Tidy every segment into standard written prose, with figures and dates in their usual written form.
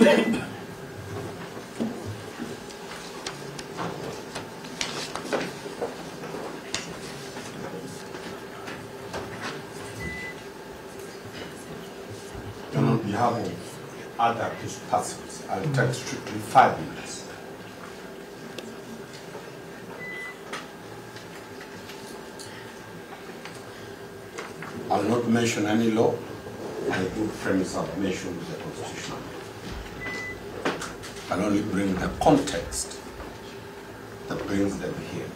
And on behalf of other accused persons, I'll take strictly 5 minutes. I'll not mention any law. My good friends have mentioned the Constitution. I'll only bring the context that brings them here.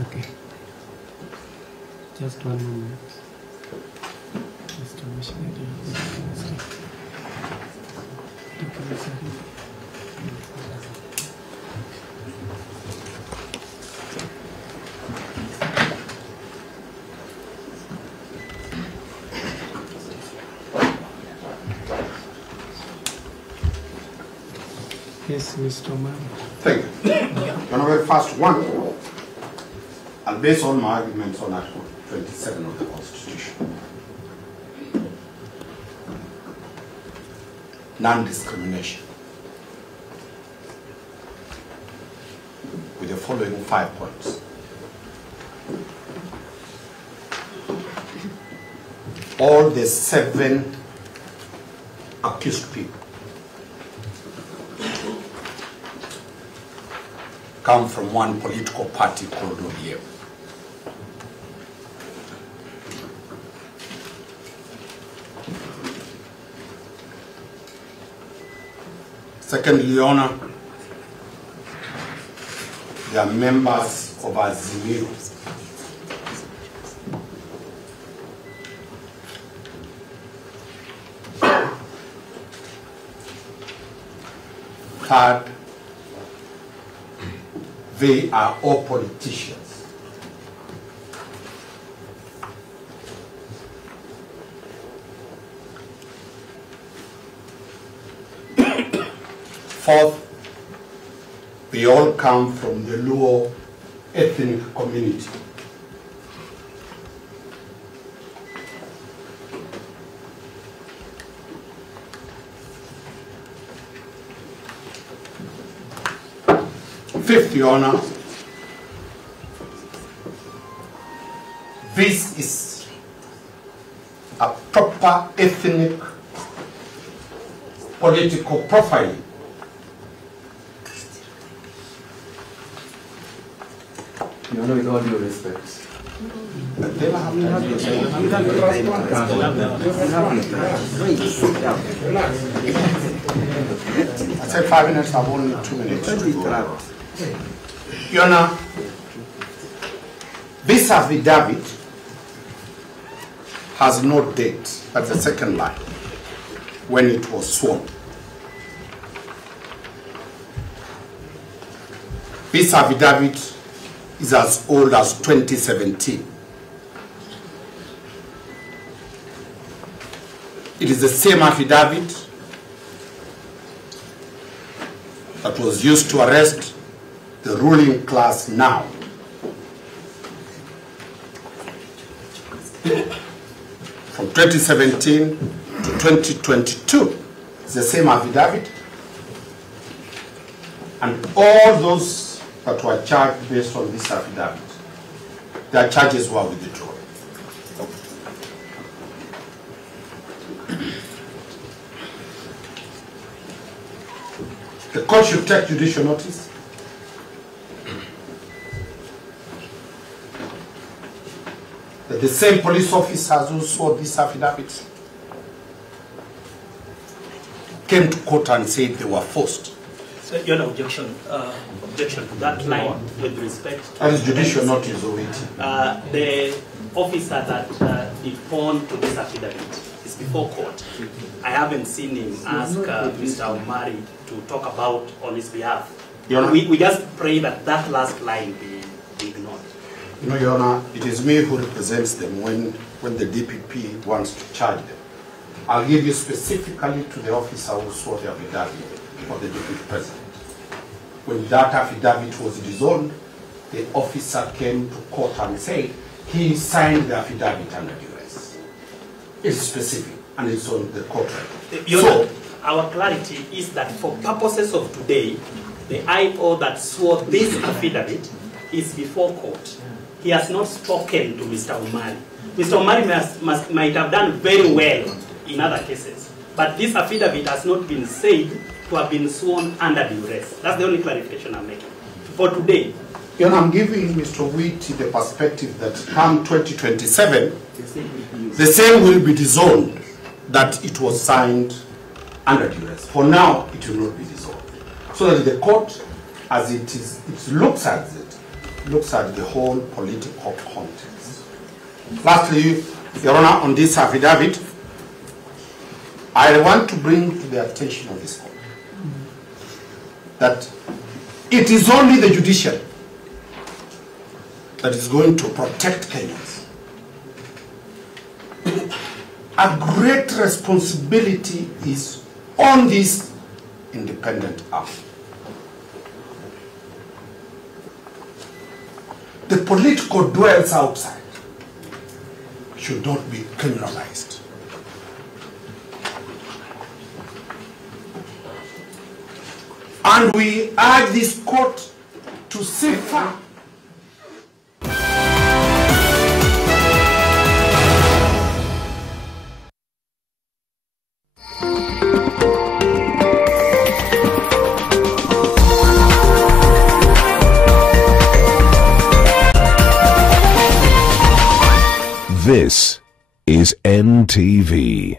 Okay. Just 1 moment. Just a missionary. Yes, Mr. Omar. Thank you. On the very first one, I'll base all my arguments on Article 27 of the Constitution. Non-discrimination. With the following 5 points. All the 7 accused people come from one political party called ODM. Secondly, Your Honor, they are members of Azimio. Third, they are all politicians. Fourth, we all come from the Luo ethnic community. Fifth, Your Honor, this is a proper ethnic political profiling. Your Honor, with all due respect. But they have to I said 5 minutes, I've only 2 minutes to go. Your Honor, this affidavit has no date at the second line when it was sworn. This affidavit is as old as 2017. It is the same affidavit that was used to arrest the ruling class now. From 2017 to 2022, it's the same affidavit. And all those that were charged based on this affidavit, their charges were withdrawn. The court should take judicial notice that the same police officers who swore this affidavit came to court and said they were forced. So, your objection to that line with respect to... That is judicial notice of it. The officer that deponed to this affidavit is before court. I haven't seen him ask Mr. Omari to talk about on his behalf. We just pray that that last line be ignored. You know, Your Honor, it is me who represents them when the DPP wants to charge them. I'll give you specifically to the officer who swore the affidavit of the deputy president. When that affidavit was disowned, the officer came to court and said he signed the affidavit under duress. It's specific and it's on the court record. So, our clarity is that for purposes of today, the IO that swore this affidavit is before court. He has not spoken to Mr. Omari. Mr. Omari might have done very well in other cases, but this affidavit has not been said to have been sworn under duress. That's the only clarification I'm making. For today, I'm giving Mr. Witty the perspective that come 2027, the same will be disowned that it was signed under duress. For now, it will not be dissolved. So that the court, as it is, it looks at the whole political context. Lastly, Your Honor, on this affidavit, I want to bring to the attention of this court that it is only the judiciary that is going to protect Kenyans. A great responsibility is on this independent arm. The political dwellers outside should not be criminalized. And we urge this court to see firm. This is NTV.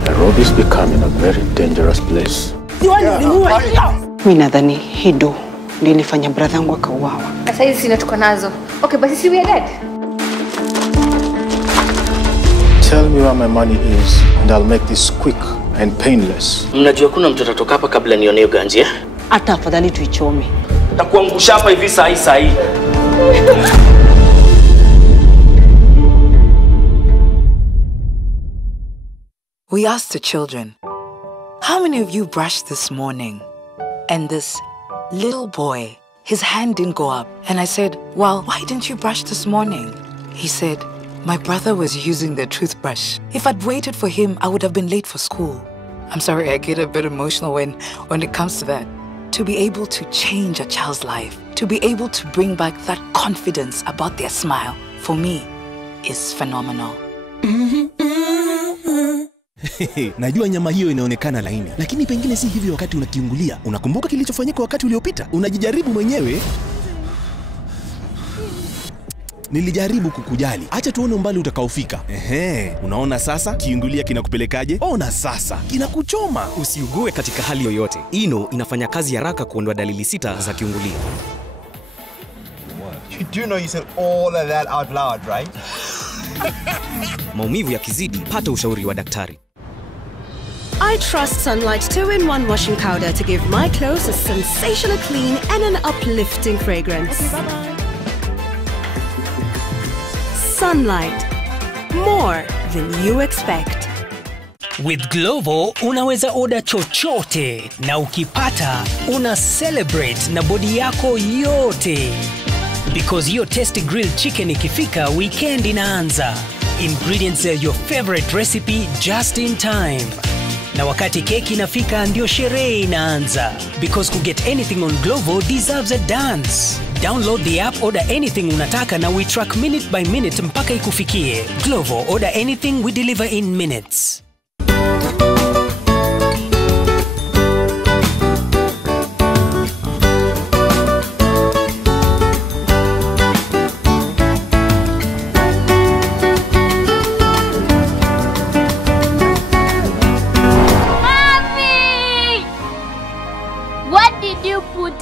Nairobi is becoming a very dangerous place. Mimi nadhani hido ndio ilifanya brother wangu akauawa. Sasa hizi sina tuko nazo. Okay, but si we are dead. Tell me where my money is and I'll make this quick and painless. Mnajua kuna mtu atatoka hapa kabla nione hiyo ganji eh? Hata afadhali tuichome. Nitakuangusha hapa hivi saa hii. We asked the children, how many of you brushed this morning? And this little boy, his hand didn't go up. And I said, well, why didn't you brush this morning? He said, my brother was using the toothbrush. If I'd waited for him, I would have been late for school. I'm sorry, I get a bit emotional when it comes to that. To be able to change a child's life, to be able to bring back that confidence about their smile, for me, is phenomenal. Najua nyama hiyo inaonekana laini, lakini pengine si hivyo wakati unakiungulia. Unakumbuka kilichofanyika wakati uliopita? Unajijaribu mwenyewe. Nilijaribu kukujali. Acha tuone umbali utakaofika. Unaona sasa kiungulia kinakupelekaje? Ona sasa, kinakuchoma. Usiugue katika hali yoyote. Ino inafanya kazi haraka kuondoa dalili 6 za kiungulia. You do know you said all of that out loud, right? Maumivu yakizidi, pata ushauri wa daktari. I trust Sunlight 2-in-1 washing powder to give my clothes a sensational clean and an uplifting fragrance. Sunlight, more than you expect. With Glovo unaweza order chochote na ukipata una celebrate na body yako yote. Because your tasty grilled chicken ikifika, weekend inaanza. Ingredients are your favorite recipe just in time. Na wakati keki inafika ndio sherehe inaanza. Because to get anything on Glovo deserves a dance. Download the app, order anything unataka na we track minute by minute mpaka ikufikie. Glovo, order anything, we deliver in minutes.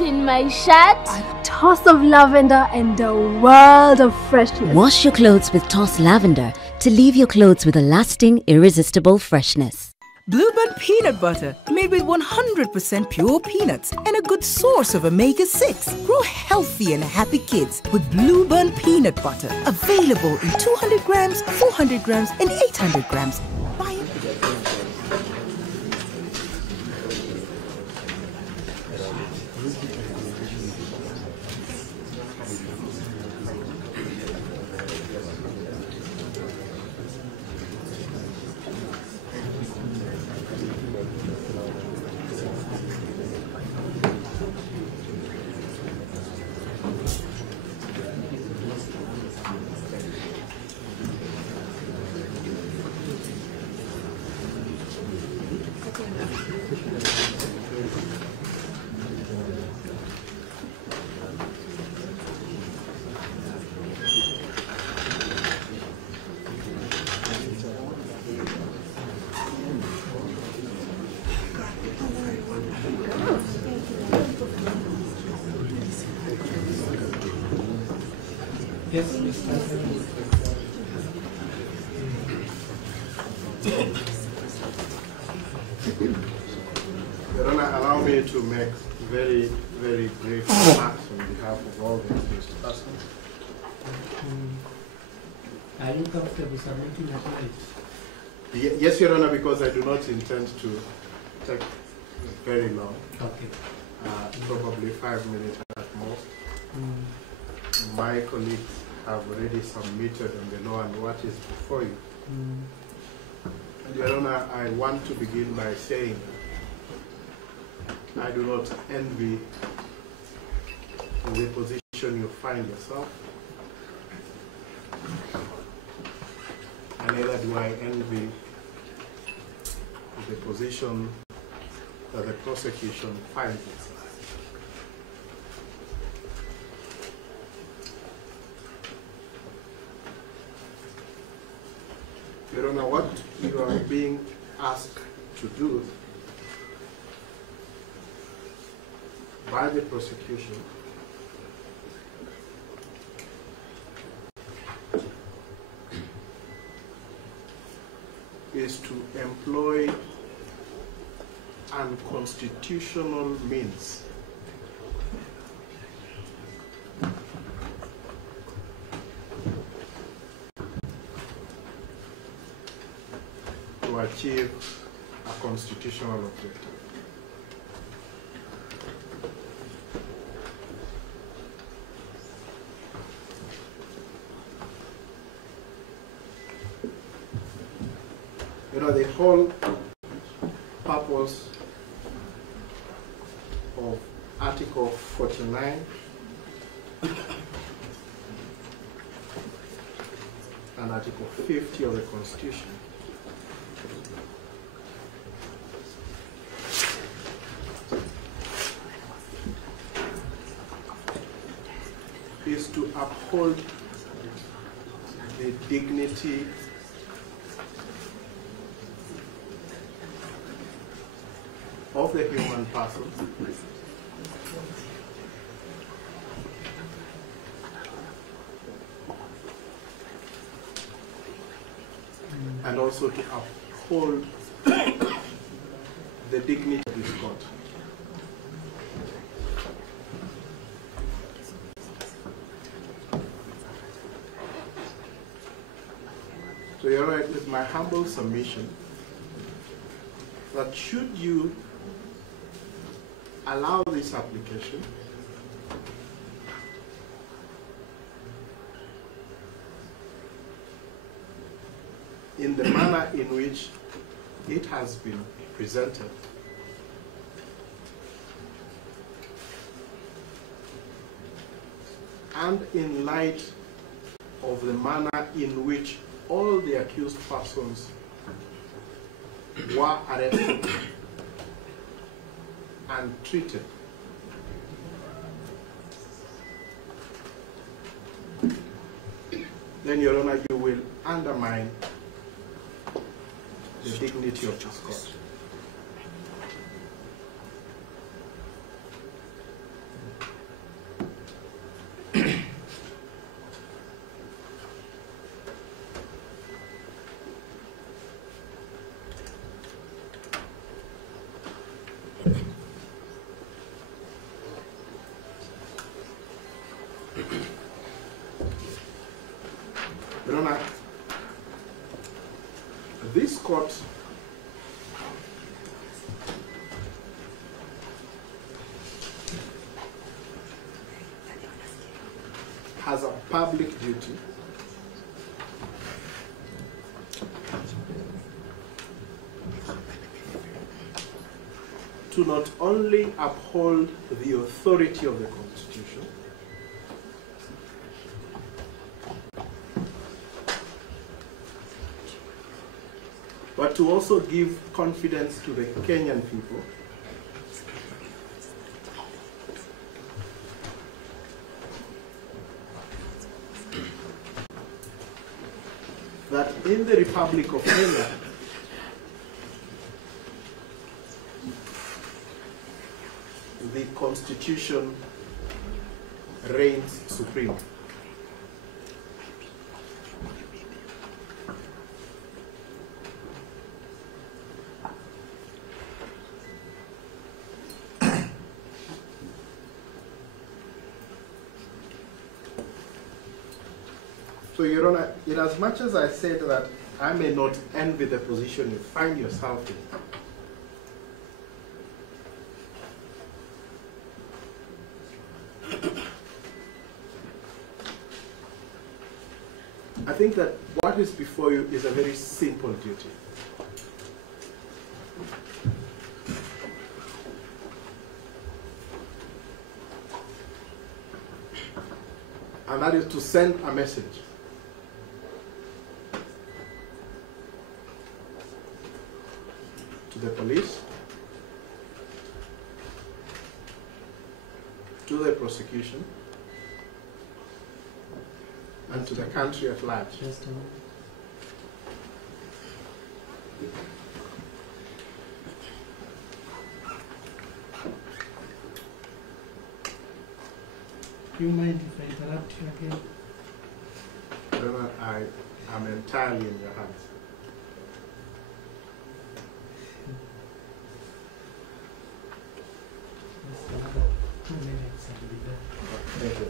In my shirt, a toss of lavender and a world of freshness. Wash your clothes with Toss Lavender to leave your clothes with a lasting, irresistible freshness. Blueband peanut butter, made with 100% pure peanuts and a good source of omega-6. Grow healthy and happy kids with Blueband peanut butter. Available in 200 grams, 400 grams, and 800 grams. Yes, Your Honor, allow me to make very, very brief remarks on behalf of all the accused persons. Are you comfortable submitting at night? Yes, Your Honor, because I do not intend to take very long. Okay. Probably 5 minutes at most. My colleagues have already submitted on the law and what is before you. Your Honor, I want to begin by saying I do not envy the position you find yourself, and neither do I envy the position that the prosecution finds itself. Your Honor, what you are being asked to do by the prosecution is to employ unconstitutional means to achieve a constitutional objective. You know, the whole purpose of Article 49 and Article 50 of the Constitution is to uphold the dignity of the human person and also to uphold the dignity of this court. So you're right, with my humble submission that should you allow this application, in the manner in which it has been presented, and in light of the manner in which all the accused persons were arrested and treated, then, Your Honor, you will undermine the dignity of this court. Your Honor, this court has a public duty to not only uphold the authority of the Constitution, but to also give confidence to the Kenyan people that in the Republic of Kenya, the Constitution reigns supreme. So, Your Honor, in as much as I said that I may not envy the position you find yourself in, I think that what is before you is a very simple duty. And that is to send a message to the police, to the prosecution, and to the country at large. Do you mind if I interrupt you again? Then I am entirely in your hands. Just another 2 minutes and be done. Thank you.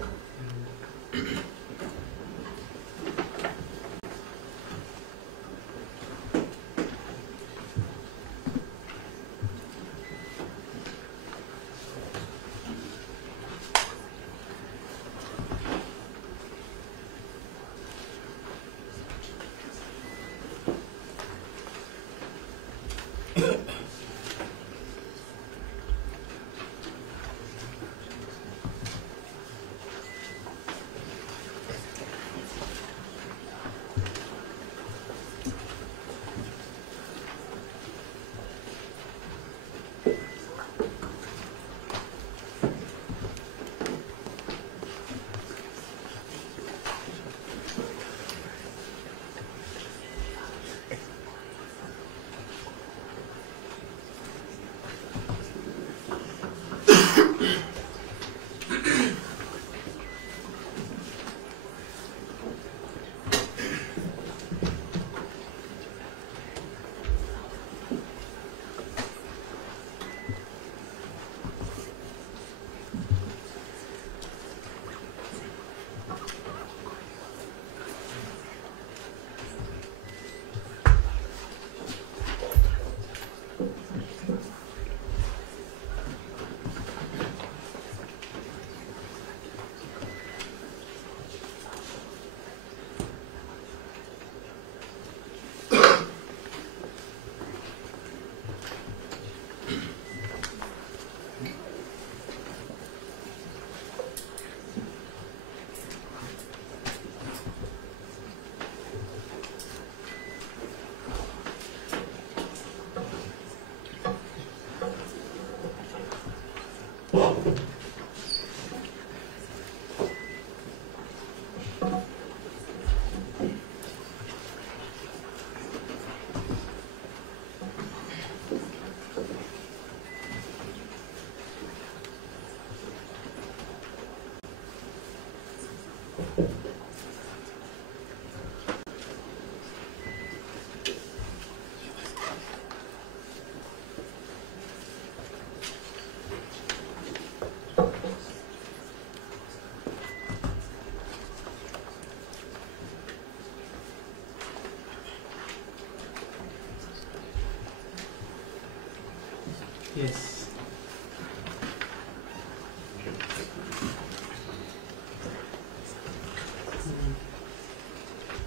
Yes.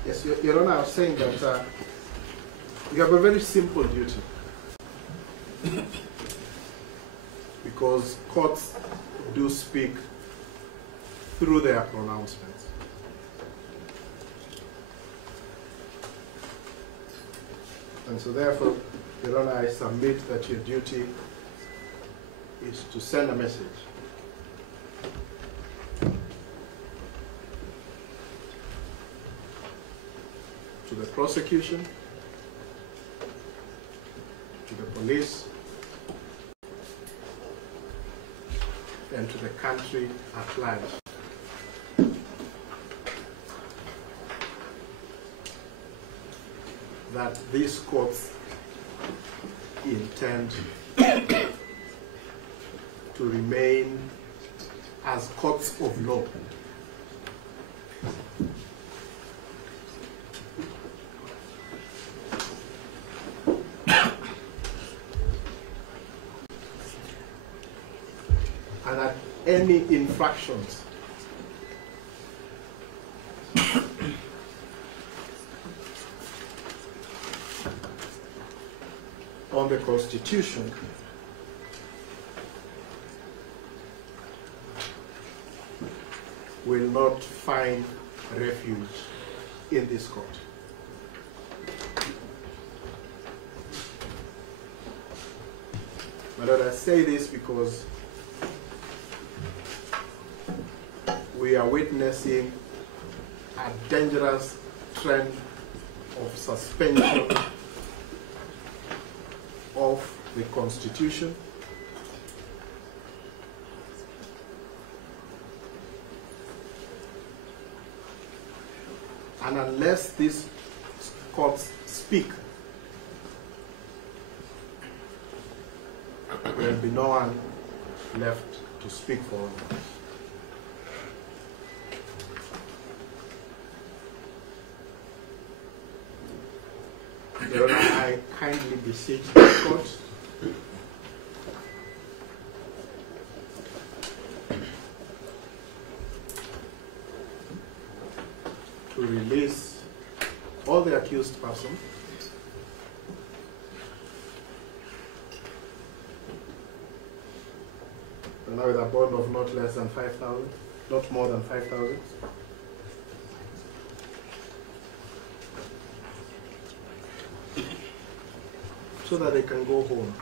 Yes, Your Honor, I was saying that you have a very simple duty. Because courts do speak through their pronouncements. And so therefore, Your Honor, I submit that your duty is to send a message to the prosecution, to the police, and to the country at large. That these courts intend to remain as courts of law. And that any infractions on the Constitution will not find refuge in this court. My Lord, I say this because we are witnessing a dangerous trend of suspension of the Constitution and unless these courts speak, there will be no one left to speak for them. Your Honor, I kindly beseech the court to release all the accused persons and now with a bond of not less than 5,000, not more than 5,000. So that they can go home,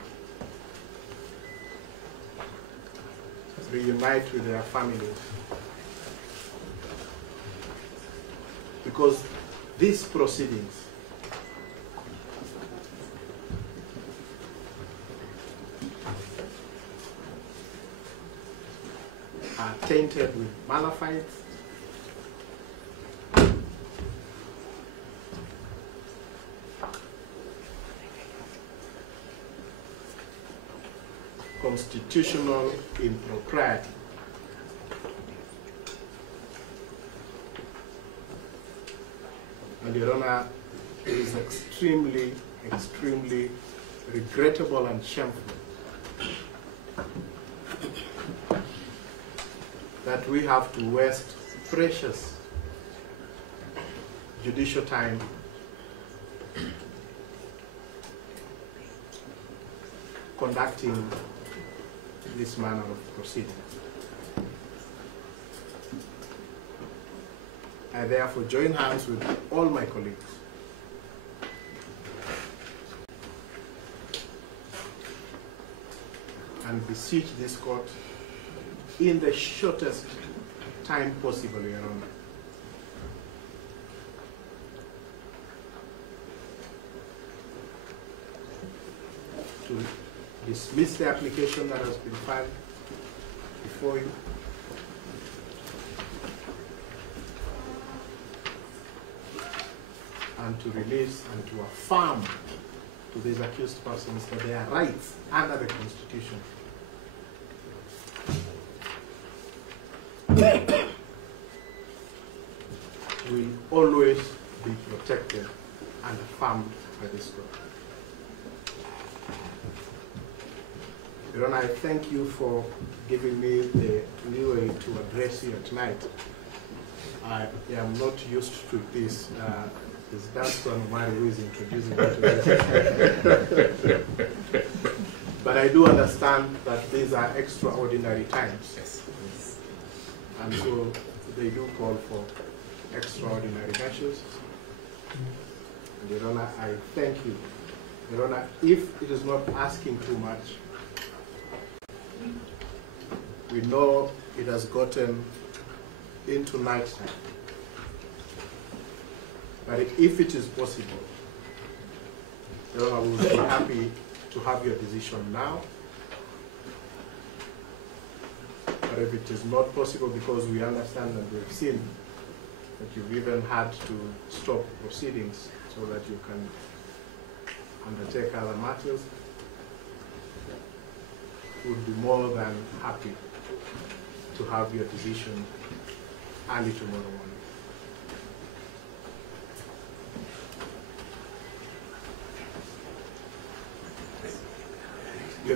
reunite with their families. Because these proceedings are tainted with malafide, constitutional impropriety, and Your Honor, it is extremely, extremely regrettable and shameful that we have to waste precious judicial time conducting this manner of proceedings. I therefore join hands with all my colleagues and beseech this court in the shortest time possible, Your Honor, to dismiss the application that has been filed before you, and to release and to affirm to these accused persons that their rights under the Constitution will always be protected and affirmed by this court. Your Honor, I thank you for giving me the leeway to address you tonight. I am not used to this. It's Daston Omari who is introducing me to this. But I do understand that these are extraordinary times. Yes. And so they do call for extraordinary measures. And Your Honor, I thank you. Your Honor, if it is not asking too much, we know it has gotten into night time. But if it is possible, Your Honor, we will be happy to have your decision now. But if it is not possible, because we understand and we've seen that you've even had to stop proceedings so that you can undertake other matters, we would be more than happy to have your decision early tomorrow morning.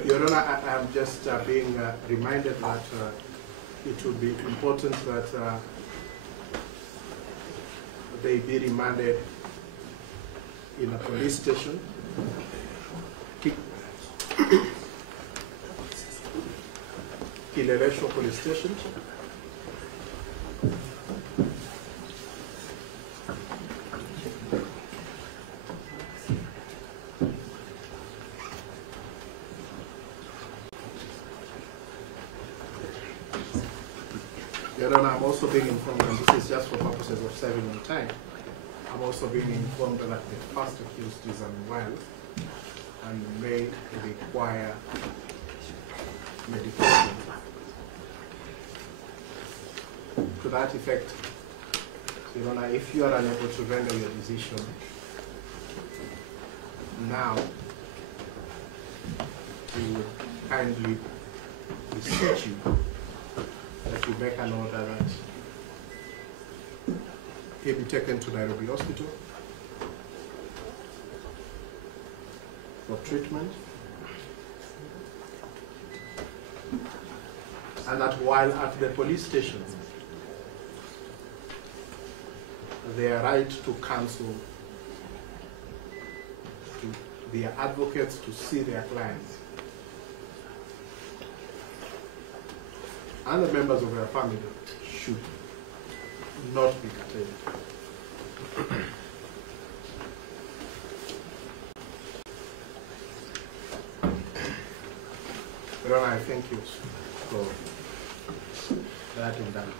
Your Honor, I am just being reminded that it would be important that they be remanded in a police station. Kileleshwa police station. Your Honor, I'm also being informed, and this is just for purposes of saving on time, I'm also being informed that the first accused is unwell and may require medication. To that effect, Your Honor, if you are unable to render your decision now, we would kindly beseech you that you make an order that he be taken to Nairobi Hospital for treatment, and that while at the police station, their right to counsel, to their advocates to see their clients, and the members of their family should not be curtailed. Your Honor, I thank you for that indictment.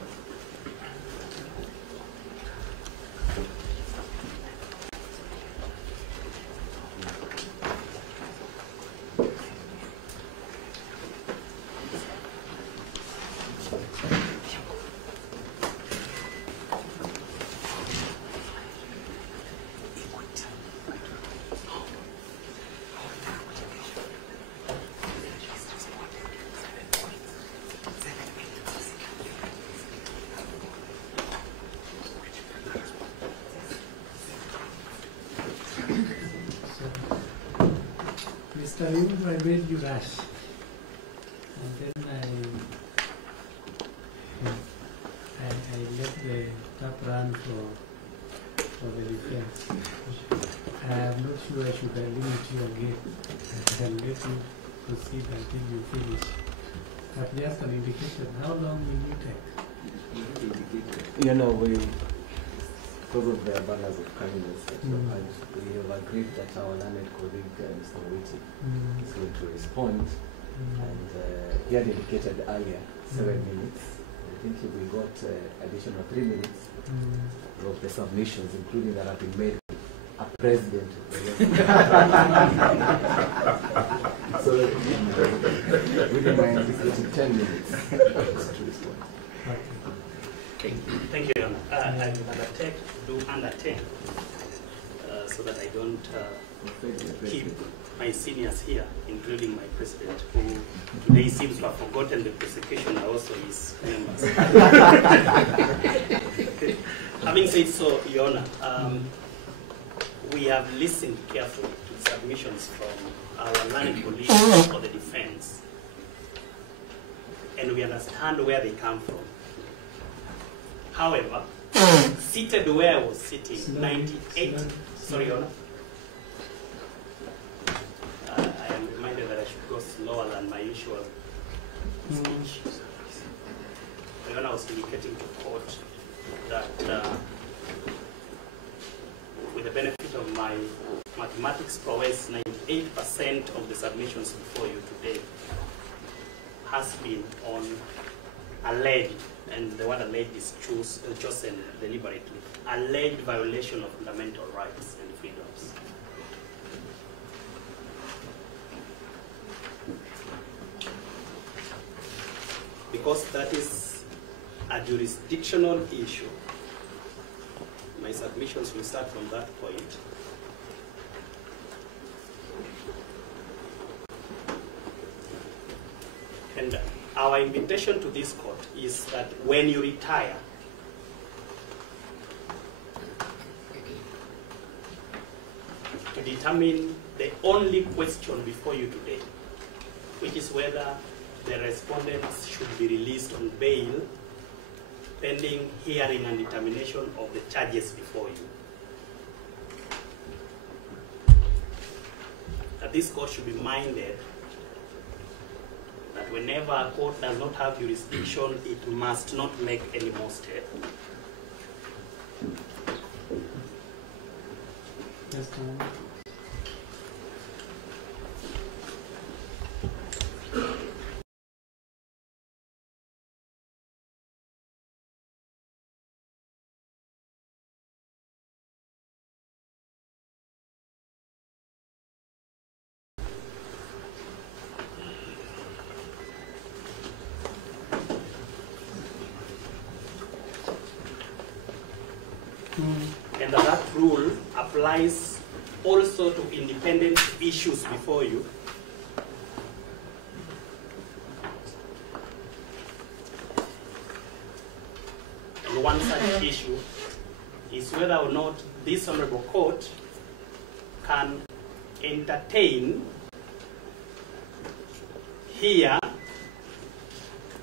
Mr. Lim, I made you rush, and then I let the tap run for the defense. I am not sure I should limit you again. I can let you proceed until you finish. But just an indication, how long will you take? You know, because of the abundance of kindness that you had, we have agreed that our learned colleague, Mr. Witty, is going to respond. And he had indicated earlier 7 minutes. I think if we got additional 3 minutes of the submissions, including that have been made a president. So we remain anticipating 10 minutes to respond. Okay. Thank you, Your Honor. I will undertake to do under 10 so that I don't keep my seniors here, including my president, who today seems to have forgotten the prosecution are also his members. Having said so, Your Honor, we have listened carefully to submissions from our learned colleagues for the defense and we understand where they come from. However, seated where I was sitting, 98, sorry, Your Honor. I am reminded that I should go slower than my usual speech. When I was indicating to court that with the benefit of my mathematics prowess, 98% of the submissions before you today has been on alleged, and the word alleged is chosen deliberately, alleged violation of fundamental rights and freedoms. Because that is a jurisdictional issue, my submissions will start from that point. And our invitation to this court is that when you retire, to determine the only question before you today, which is whether the respondents should be released on bail pending hearing and determination of the charges before you. That this court should be minded that whenever a court does not have jurisdiction, it must not make any more step. And that rule applies also to independent issues before you. And one such issue is whether or not this honorable court can entertain, hear,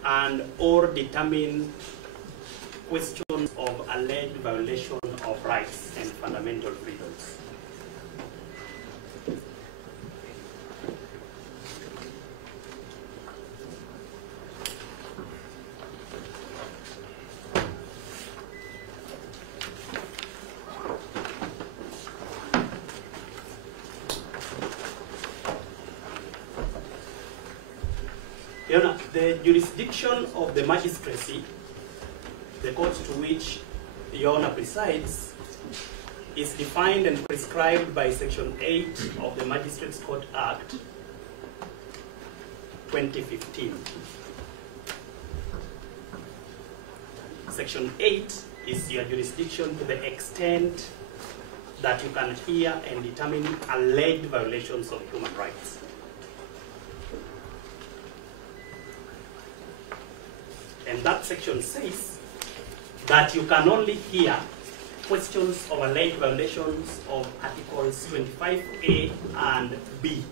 and or determine questions of alleged violation of rights and fundamental freedoms. Your Honor, the jurisdiction of the magistracy, the court to which Your Honor presides, is defined and prescribed by Section 8 of the Magistrates Court Act 2015. Section 8 is your jurisdiction to the extent that you can hear and determine alleged violations of human rights. And that section says that you can only hear questions of alleged violations of Articles 25A and B.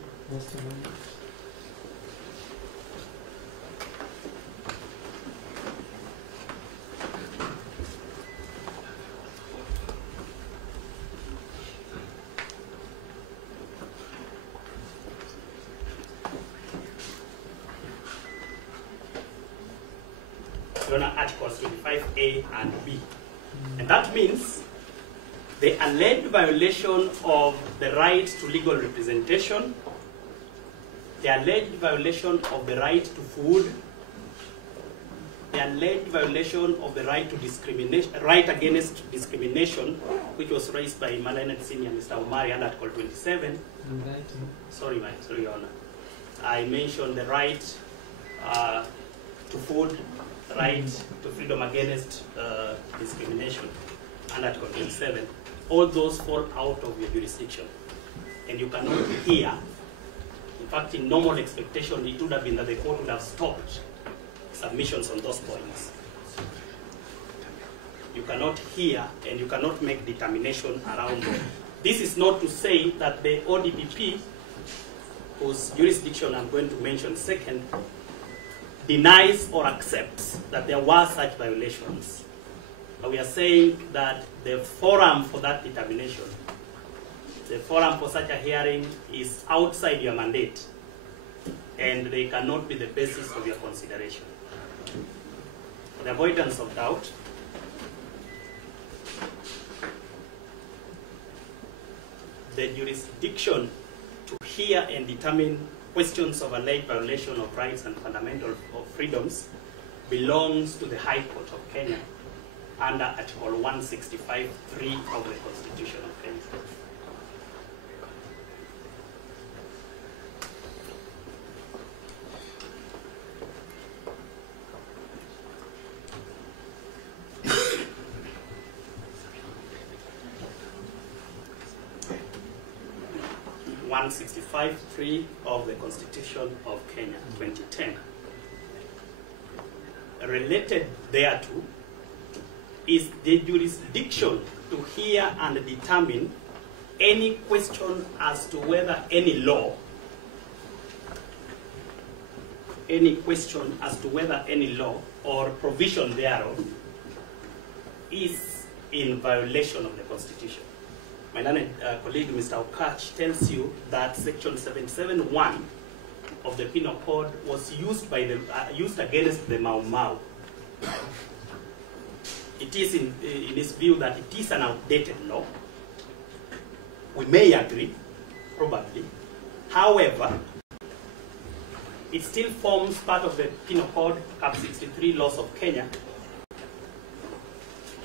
Articles 25A and B. And that means the alleged violation of the right to legal representation, the alleged violation of the right to food, the alleged violation of the right to discrimination, right against discrimination, which was raised by my learned senior Mr. Omari under Article 27. Sorry, Your Honor. I mentioned the right to food, right to freedom against discrimination under Article 27. All those fall out of your jurisdiction. And you cannot hear. In fact, in normal expectation, it would have been that the court would have stopped submissions on those points. You cannot hear and you cannot make determination around them. This is not to say that the ODPP, whose jurisdiction I'm going to mention second, denies or accepts that there were such violations, we are saying that the forum for that determination, the forum for such a hearing is outside your mandate, and they cannot be the basis of your consideration. For the avoidance of doubt, the jurisdiction to hear and determine questions of alleged violation of rights and fundamental freedoms belongs to the High Court of Kenya under Article 165(3) of the Constitution of Kenya. (165(3) of the Constitution of Kenya, 2010. Related thereto is the jurisdiction to hear and determine any question as to whether any law, or provision thereof is in violation of the Constitution. My learned colleague, Mr. Okach, tells you that Section 77(1) of the Penal Code was used against the Mau Mau. It is in his view that it is an outdated law. We may agree, probably. However, it still forms part of the Penal Code, Cap 63 laws of Kenya.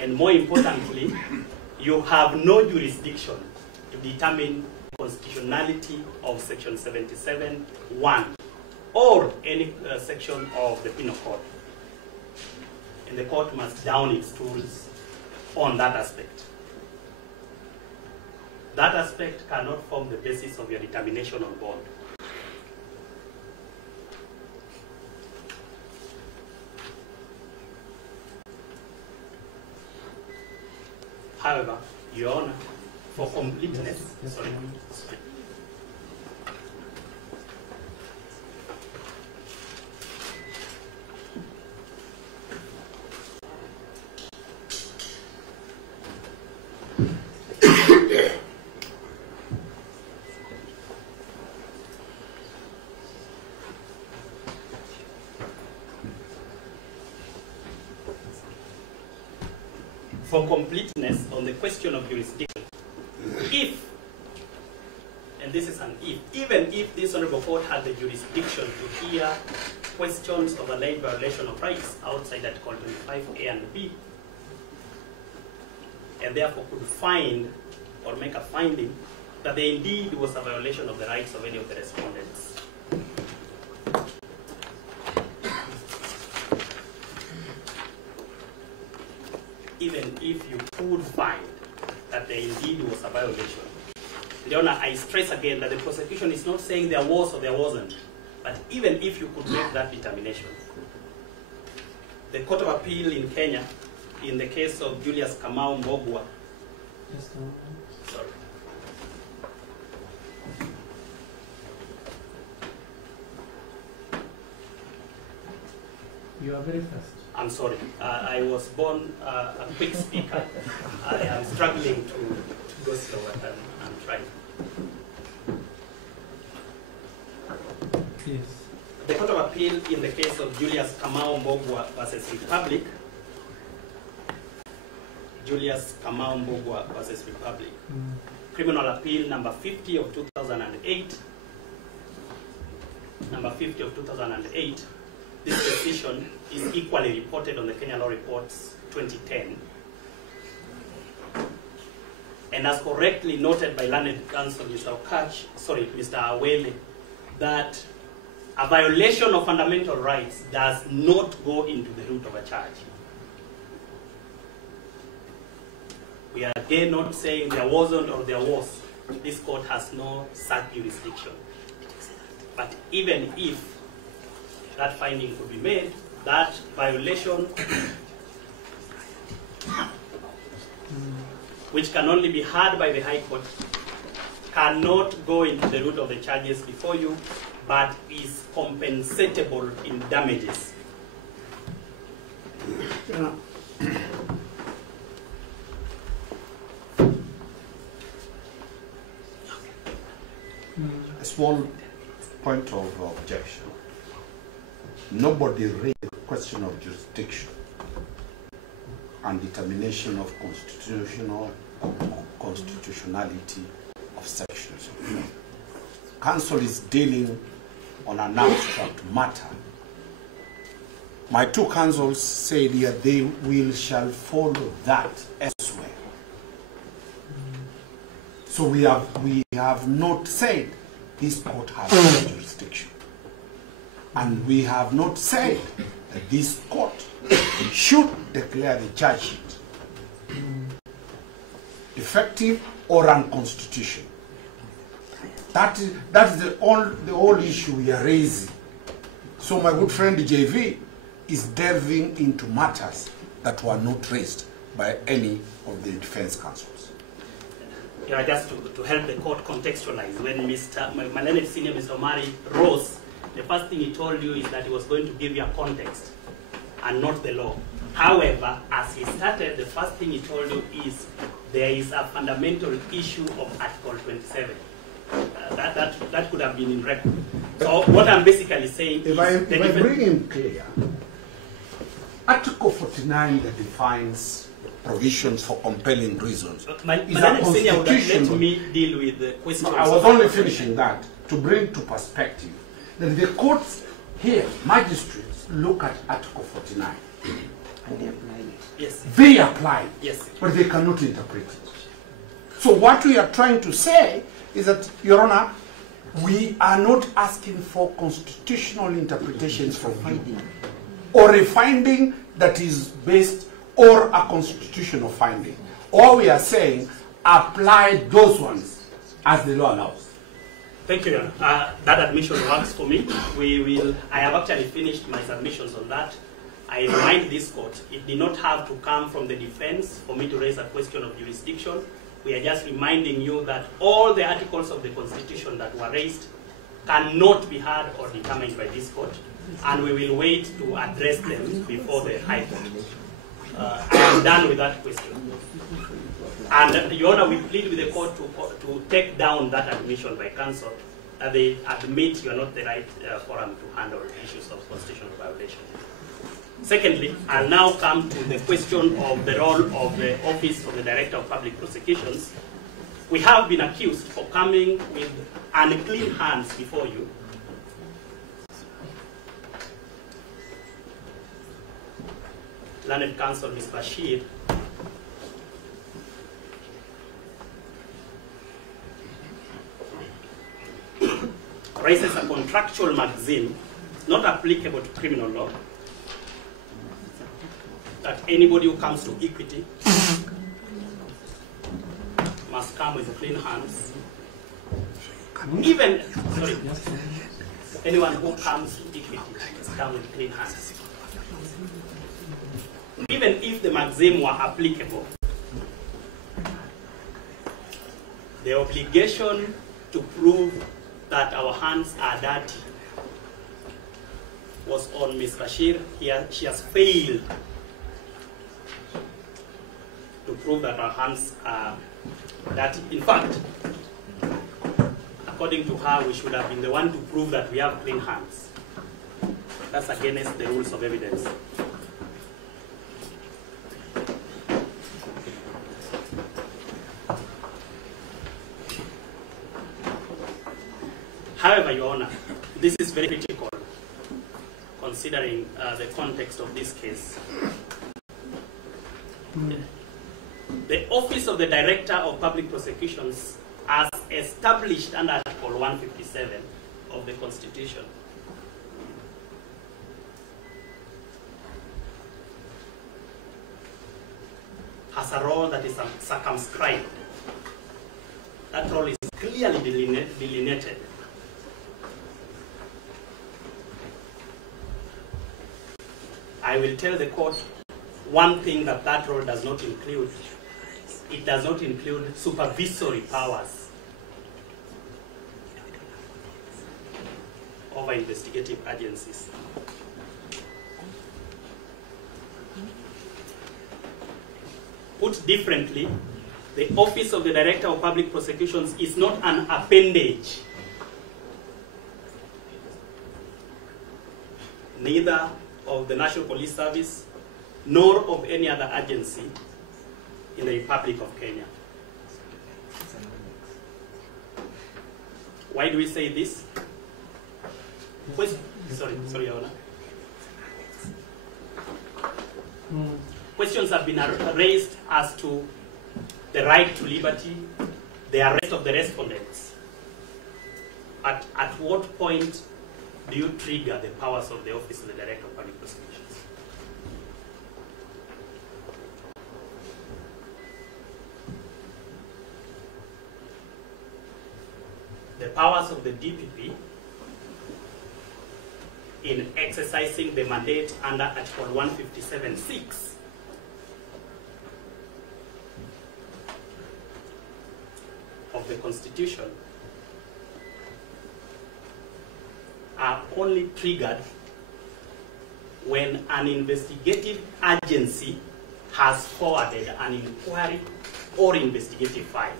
And more importantly, you have no jurisdiction to determine constitutionality of Section 77(1) or any section of the Penal Code. And the court must down its tools on that aspect. That aspect cannot form the basis of your determination on bond. However, Your Honor, for completeness, sorry. For completeness on the question of jurisdiction, if, and this is an if, even if this Honorable Court had the jurisdiction to hear questions of alleged violation of rights outside Article 25A and B, and therefore could find or make a finding that there indeed was a violation of the rights of any of the respondents, even if you could find that there indeed was a violation. Your Honor, I stress again that the prosecution is not saying there was or there wasn't, but even if you could make that determination, the Court of Appeal in Kenya, in the case of Julius Kamau Mbogwa, sorry. You are very fast. I'm sorry. I was born a quick speaker. I am struggling to go slower than I'm trying. Yes. The Court of Appeal in the case of Julius Kamau Mbogwa versus Republic, Julius Kamau Mbogwa versus Republic, Criminal Appeal number 50 of 2008, number 50 of 2008, this decision is equally reported on the Kenya Law Reports 2010. And as correctly noted by learned counsel Mr. Okach, sorry, Mr. Awele, that a violation of fundamental rights does not go into the root of a charge. We are again not saying there wasn't or there was. This court has no such jurisdiction. But even if that finding could be made, that violation, which can only be heard by the High Court, cannot go into the root of the charges before you, but is compensatable in damages. A small point of objection. Nobody raised the question of jurisdiction and determination of constitutionality of sections. Council is dealing on an abstract matter. My two councils said here they shall follow that elsewhere. So we have not said this court has no jurisdiction. And we have not said that this court should declare the charge sheet defective or unconstitutional. That is the whole issue we are raising. So my good friend JV is delving into matters that were not raised by any of the defense counsels. Yeah, just to help the court contextualize, when my learned senior Mr. Omari rose, the first thing he told you is that he was going to give you a context and not the law. However, as he started, the first thing he told you is there is a fundamental issue of Article 27. That could have been in record. So what I'm basically saying if I bring him clear, Article 49 that defines provisions for compelling reasons is a constitution. Let me deal with the question. No, I was only finishing that to bring to perspective that the courts here, magistrates, look at Article 49. And they apply it. Yes. They apply it, yes, but they cannot interpret it. So what we are trying to say is that, Your Honor, we are not asking for constitutional interpretations from you, or a finding that is based, or a constitutional finding. All we are saying, apply those ones as the law allows. Thank you, Your Honor. That admission works for me. I have actually finished my submissions on that. I remind this court, it did not have to come from the defense for me to raise a question of jurisdiction. We are just reminding you that all the articles of the Constitution that were raised cannot be heard or determined by this court, and we will wait to address them before the High Court. I am done with that question. And, Your Honor, we plead with the court to take down that admission by counsel, that they admit you are not the right forum to handle issues of constitutional violation. Secondly, I'll now come to the question of the role of the Office of the Director of Public Prosecutions. We have been accused for coming with unclean hands before you. Learned Counsel Ms. Bashir raises a contractual maxim not applicable to criminal law, that anybody who comes to equity must come with clean hands. Even, sorry, anyone who comes to equity must come with clean hands. Even if the maxim were applicable, the obligation to prove that our hands are dirty was on Ms. Bashir. She has failed to prove that our hands are dirty. In fact, according to her, we should have been the one to prove that we have clean hands. That's against the rules of evidence. However, Your Honor, this is very critical considering the context of this case. The Office of the Director of Public Prosecutions, as established under Article 157 of the Constitution, has a role that is circumscribed. That role is clearly delineated. I will tell the court one thing that role does not include. It does not include supervisory powers. over investigative agencies. Put differently, the Office of the Director of Public Prosecutions is not an appendage, neither of the National Police Service, nor of any other agency in the Republic of Kenya. Why do we say this? Sorry, Your Honor. Questions have been raised as to the right to liberty, the arrest of the respondents. At what point do you trigger the powers of the Office of the Director of Public Prosecutions? The powers of the DPP in exercising the mandate under Article 157(6) of the Constitution are only triggered when an investigative agency has forwarded an inquiry or investigative file.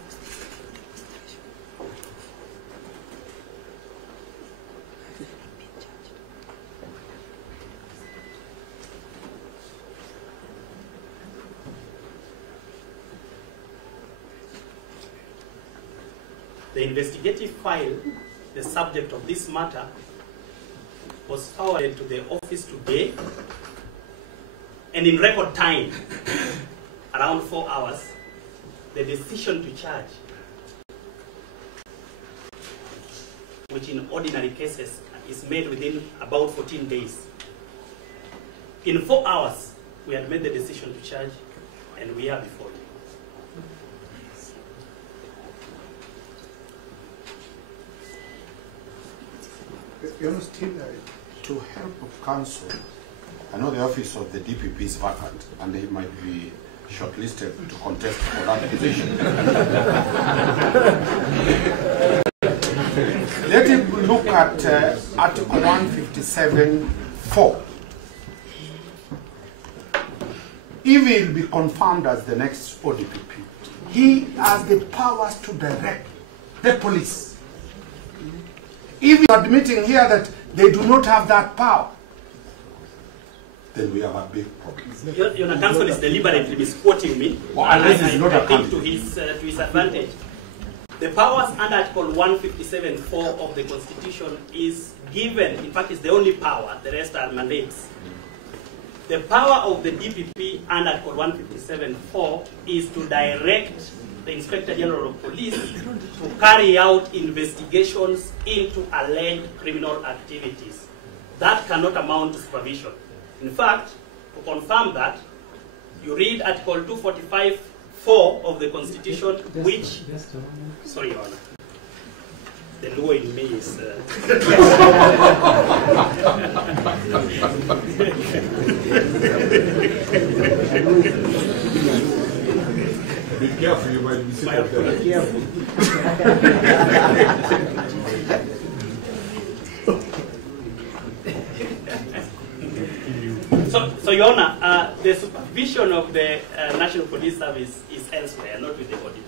The investigative file, the subject of this matter, was forwarded to the office today, and in record time, around 4 hours, the decision to charge, which in ordinary cases is made within about 14 days. In 4 hours, we had made the decision to charge, and we are before you. You know, still, to help of counsel, I know the office of the DPP is vacant, and they might be shortlisted to contest for that position. Let him look at Article 157(4). If he will be confirmed as the next ODPP, he has the powers to direct the police. If you are admitting here that they do not have that power, then we have a big problem. Your counsel is deliberately misquoting me. Well, I think to his advantage. The powers under Article 157(4) of the Constitution is given, in fact, it's the only power, the rest are mandates. The power of the DPP under Article 157(4) is to direct the Inspector General of Police to carry out investigations into alleged criminal activities. That cannot amount to supervision. In fact, to confirm that, you read Article 245(4) of the Constitution, which... Sorry, Your Honor. The law in me is... Be careful, you might be sitting there. Be careful. So, Your Honor, the supervision of the National Police Service is elsewhere, not with the ODPP.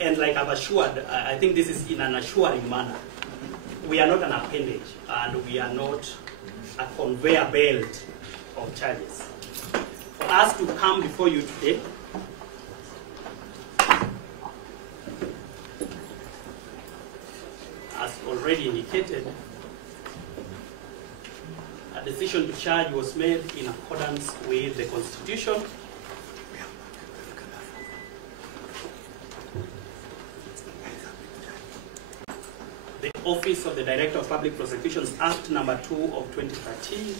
And like I've assured, I think this is in an assuring manner. We are not an appendage, and we are not a conveyor belt of charges. For us to come before you today, as already indicated, a decision to charge was made in accordance with the Constitution. The Office of the Director of Public Prosecutions Act number 2 of 2013.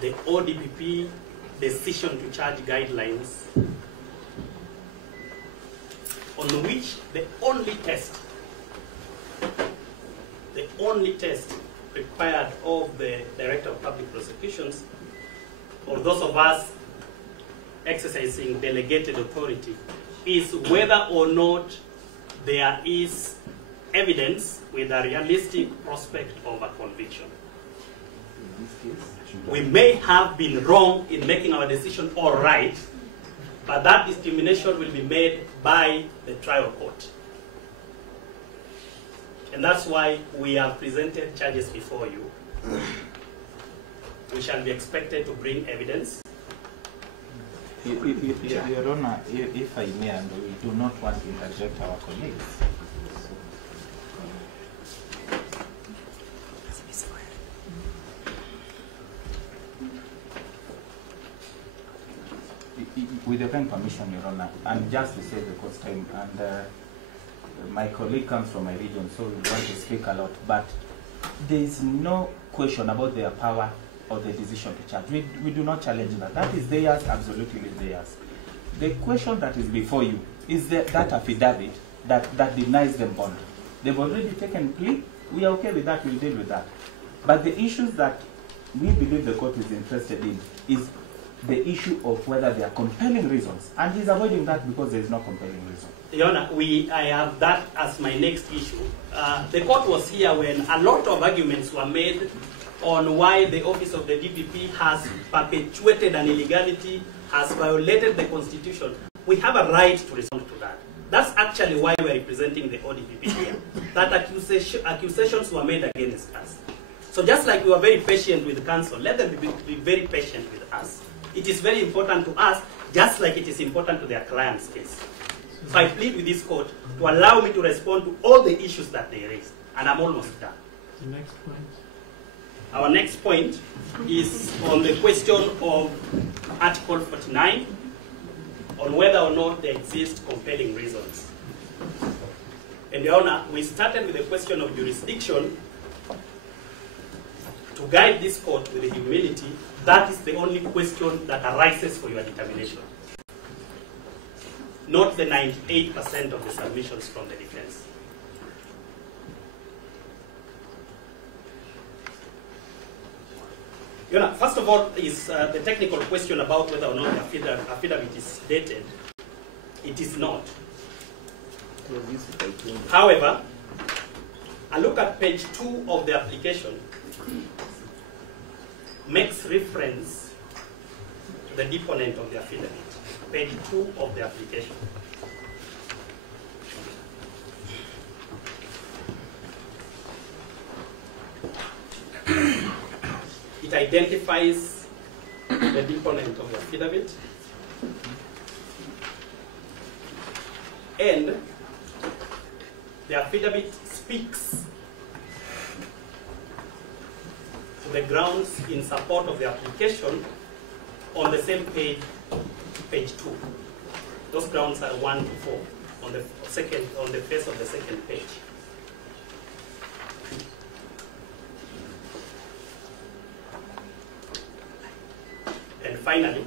The ODPP decision to charge guidelines, on which the only test required of the Director of Public Prosecutions, or those of us exercising delegated authority, is whether or not there is evidence with a realistic prospect of a conviction. We may have been wrong in making our decision all right, but that determination will be made by the trial court. And that's why we have presented charges before you. We shall be expected to bring evidence. Your Honor, if I may, and we do not want to interject our colleagues. With your kind permission, Your Honor, and just to save the court's time, and my colleague comes from my region, so we want to speak a lot, but there is no question about their power or the decision to charge. We do not challenge that. That is theirs, absolutely theirs. The question that is before you is that affidavit that denies them bond. They've already taken plea. We are okay with that. We'll deal with that. But the issues that we believe the court is interested in is the issue of whether there are compelling reasons. And he's avoiding that because there is no compelling reason. Your Honor, I have that as my next issue. The court was here when a lot of arguments were made on why the office of the DPP has perpetuated an illegality, has violated the Constitution. We have a right to respond to that. That's actually why we are representing the ODPP here. That accusations were made against us. So just like we were very patient with the council, let them be very patient with us. It is very important to us, just like it is important to their client's case. So I plead with this court to allow me to respond to all the issues that they raised. And I'm almost done. The next point. Our next point is on the question of Article 49, on whether or not there exist compelling reasons. And Your Honor, we started with the question of jurisdiction. To guide this court with humility, that is the only question that arises for your determination. Not the 98% of the submissions from the defense. You know, first of all is the technical question about whether or not the affidavit is dated. It is not. However, a look at page 2 of the application makes reference to the deponent of the affidavit. Page 2 of the application. It identifies the deponent of the affidavit, and the affidavit speaks to the grounds in support of the application on the same page, page 2. Those grounds are 1 to 4 on the face of the second page. And finally,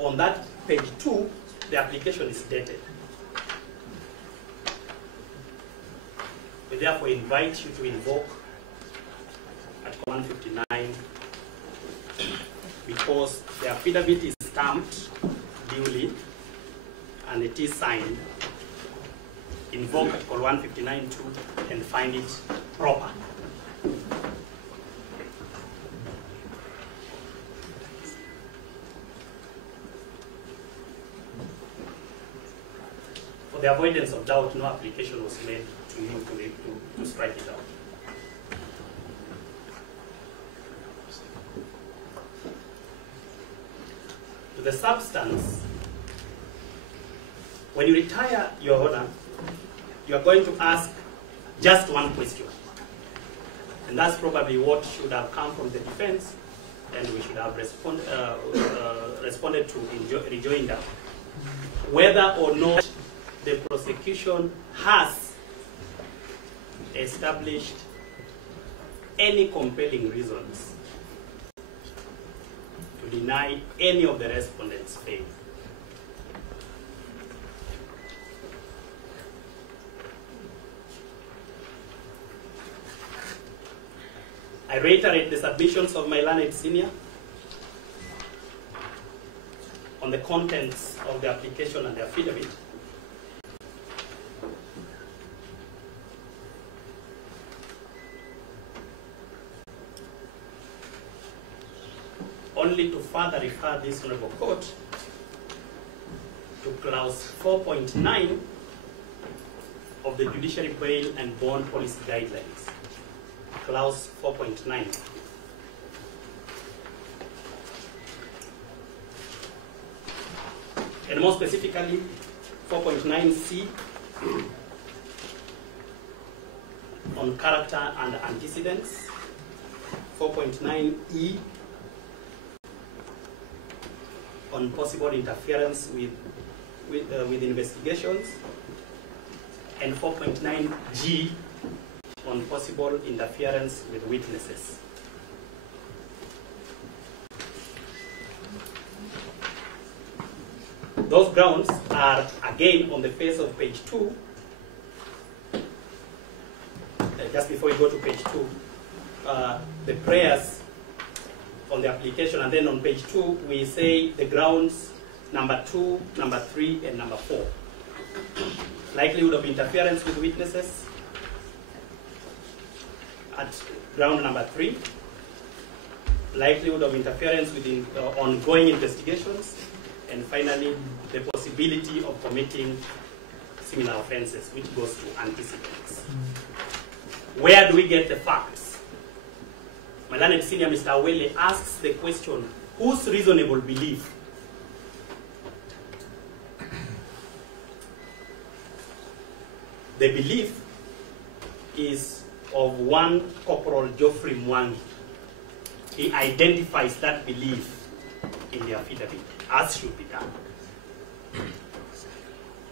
on that page 2, the application is dated. We therefore invite you to invoke Article 159 because the affidavit is stamped duly and it is signed. Invoke Article 159(2) and find it proper. For the avoidance of doubt, no application was made to you to strike it out. To the substance, when you retire, Your Honor, you are going to ask just one question. And that's probably what should have come from the defense, and we should have responded to in rejoinder. Whether or not the prosecution has established any compelling reasons to deny any of the respondents' faith. I reiterate the submissions of my learned senior on the contents of the application and the affidavit. further refer this Honorable Court to clause 4.9 of the Judiciary Bail and Bond Policy Guidelines. Clause 4.9. And more specifically, 4.9c on character and antecedents, 4.9e on possible interference with investigations, and 4.9g on possible interference with witnesses. Those grounds are again on the face of page 2. Just before we go to page 2, the prayers on the application, and then on page 2 we say the grounds number 2, number 3, and number 4. Likelihood of interference with witnesses at ground number 3. Likelihood of interference with ongoing investigations. And finally, the possibility of committing similar offenses, which goes to antecedents. Where do we get the facts? My learned senior, Mr. Awele, asks the question, whose reasonable belief? The belief is of one Corporal Geoffrey Mwangi. He identifies that belief in the affidavit, as should be done.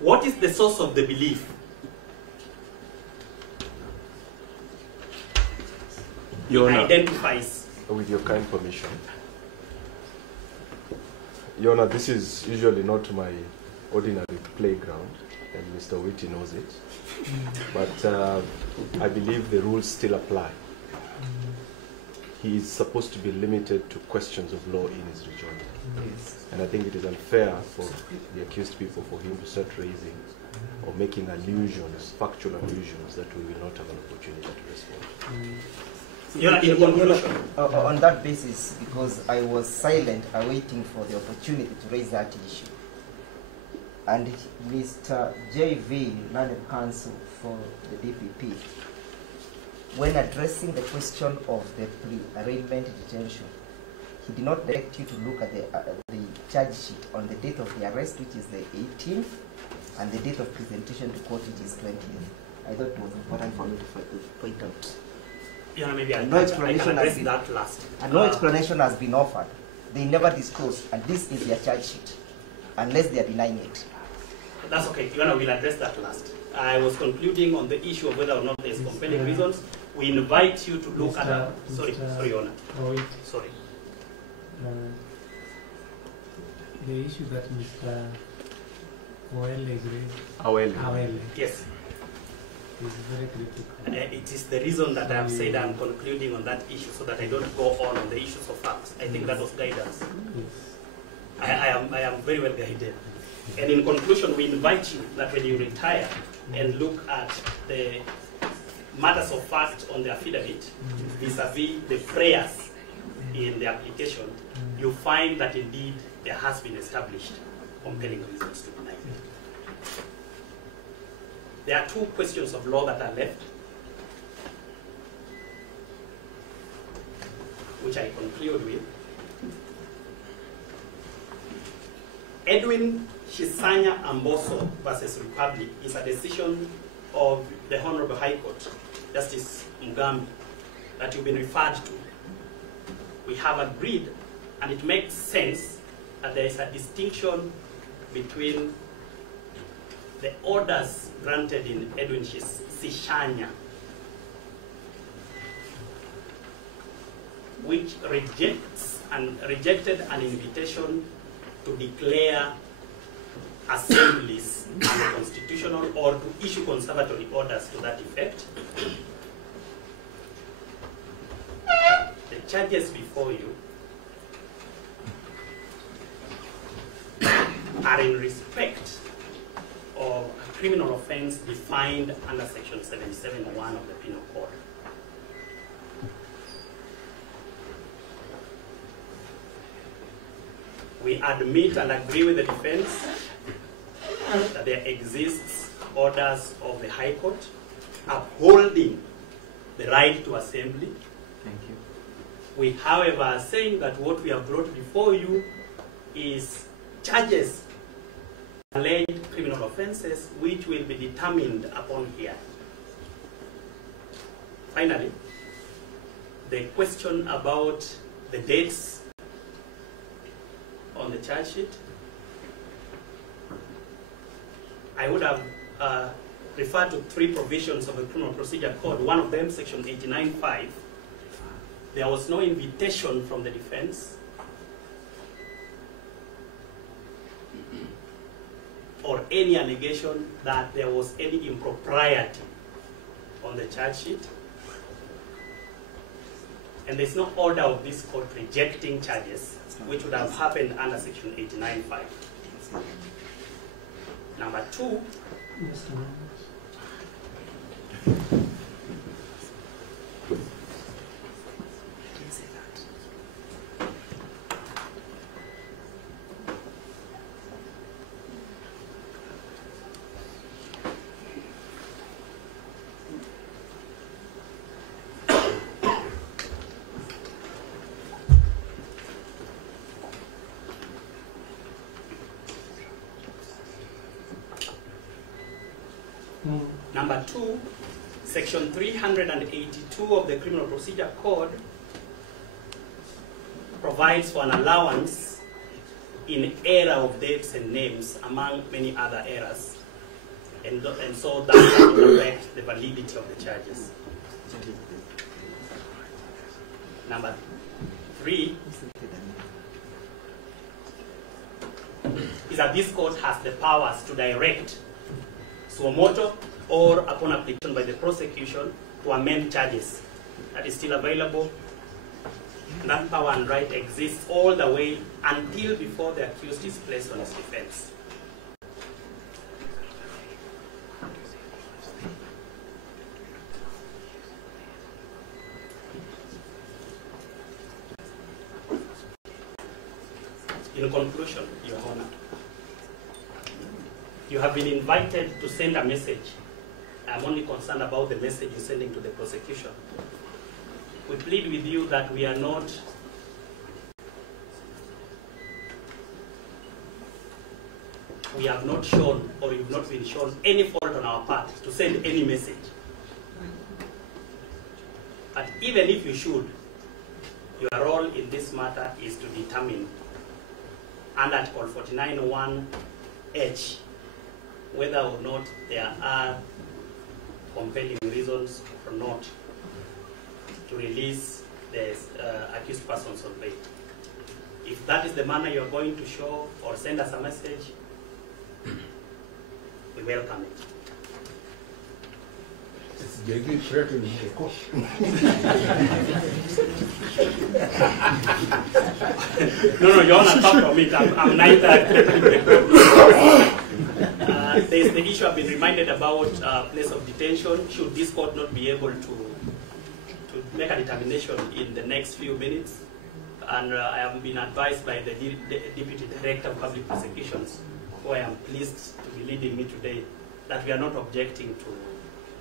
What is the source of the belief? Your Honor, identifies. With your kind permission. Your Honor, this is usually not my ordinary playground, and Mr. Whitty knows it. But I believe the rules still apply. He is supposed to be limited to questions of law in his rejoinder. Yes. And I think it is unfair for the accused people for him to start raising or making allusions, factual allusions, that we will not have an opportunity to respond. On that basis, because I was silent, awaiting for the opportunity to raise that issue. And Mr. J.V., learned counsel for the DPP, when addressing the question of the pre-arraignment detention, he did not direct you to look at the charge sheet on the date of the arrest, which is the 18th, and the date of presentation to court, which is 20th. I thought it was important for me to point out. Yeah, maybe I can address that last. And no explanation has been offered. They never disclosed, and this is their charge sheet, unless they are denying it. That's okay. Your Honor, we'll address that last. I was concluding on the issue of whether or not there's compelling reasons. We invite you to look at a... Sorry, Your Honor. Sorry. The issue that Mr. Awele is raising. Awele. Yes. Is very critical. It is the reason that I have said I'm concluding on that issue, so that I don't go on the issues of facts. I think that was guidance. Yes. I am very well guided. And in conclusion, we invite you that when you retire and look at the matters of fact on the affidavit, vis-a-vis the prayers in the application, you find that indeed there has been established compelling reasons to deny them. There are two questions of law that are left, which I conclude with. Edwin Shisanya Amboso versus Republic is a decision of the Honorable High Court, Justice Mugambi, that you've been referred to. We have agreed, and it makes sense, that there is a distinction between the orders granted in Edwin Sishanya, which rejected an invitation to declare assemblies unconstitutional or to issue conservatory orders to that effect. The charges before you are in respect of a criminal offense defined under Section 77(1) of the Penal Code. we admit and agree with the defense that there exists orders of the High Court upholding the right to assembly. Thank you. We, however, are saying that what we have brought before you is charges, alleged criminal offenses, which will be determined upon hearing. Finally, the question about the dates on the charge sheet, I would have referred to 3 provisions of the Criminal Procedure Code. One of them, section 89.5. There was no invitation from the defense or any allegation that there was any impropriety on the charge sheet. And there's no order of this court rejecting charges, which would have happened under section 89.5. Number 2, Number 2, section 382 of the Criminal Procedure Code provides for an allowance in error of dates and names, among many other errors, and so that will affect the validity of the charges. Number 3 is that this court has the powers to direct suo motu or upon application by the prosecution to amend charges. That is still available. And that power and right exists all the way until before the accused is placed on his defense. In conclusion, Your Honor, you have been invited to send a message. I'm only concerned about the message you're sending to the prosecution. We plead with you that we are not we have not shown, or you've not been shown any fault on our part to send any message. But even if you should, your role in this matter is to determine under Article 49(1)(h) whether or not there are compelling reasons or not to release the accused persons on bail. If that is the manner you are going to show or send us a message, we welcome it. It's JV threatening the court. No, Your Honor, talk from it. I'm neither. There's the issue I've been reminded about place of detention. Should this court not be able to make a determination in the next few minutes? And I have been advised by the Deputy Director of Public Prosecutions, who I am pleased to be leading me today, that we are not objecting to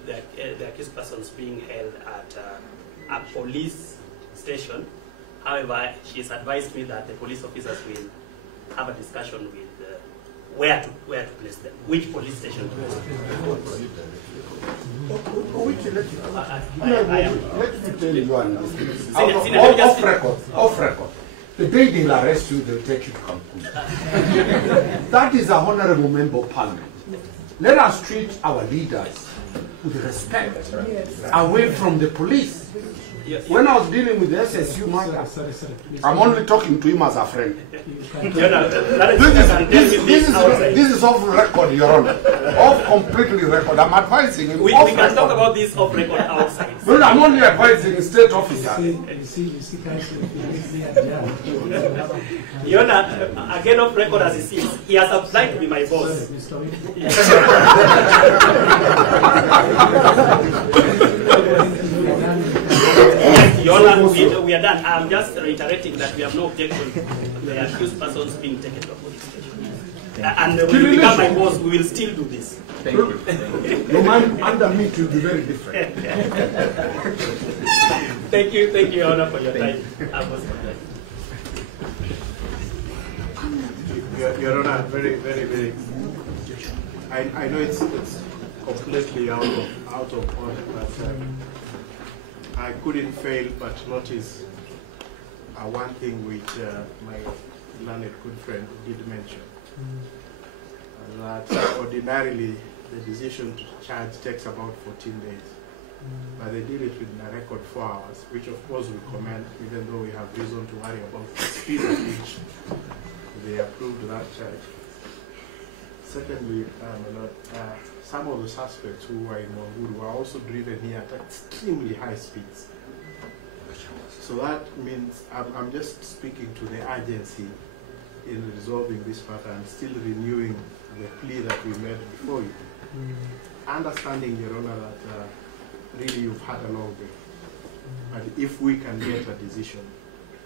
the accused persons being held at a police station. However, she has advised me that the police officers will have a discussion with where to place them, which police station to place them. Let me tell you one. Off record. The day they'll arrest you, they'll take you to Cancun. That is a honorable member of parliament. Let us treat our leaders with respect, away from the police. Yes. When I was dealing with the SSU matter, I'm only talking to him as a friend. This is off record, Your Honor. Off completely record. I'm advising him. We can talk about this off record outside. Well, I'm only advising state officers. Your Honor, again off record as he sees, he has applied to be my boss. Your Honor, we are done. And I'm just reiterating that we have no objection to the accused persons being taken to a police station. And when you become my boss, we will still do this. Thank you. Your man under me will be very different. Thank you, Your Honor, for your time. Your Honor, very, very, very. I know it's completely out of order, but I couldn't fail but notice one thing which my learned good friend did mention. That ordinarily the decision to charge takes about 14 days. But they did it within a record 4 hours, which of course we commend, even though we have reason to worry about the speed at which they approved that charge. Secondly, some of the suspects who were in Mwanguru were also driven here at extremely high speeds. So that means I'm just speaking to the urgency in resolving this matter and still renewing the plea that we made before you. Understanding, Your Honor, that really you've had a long day. But if we can get a decision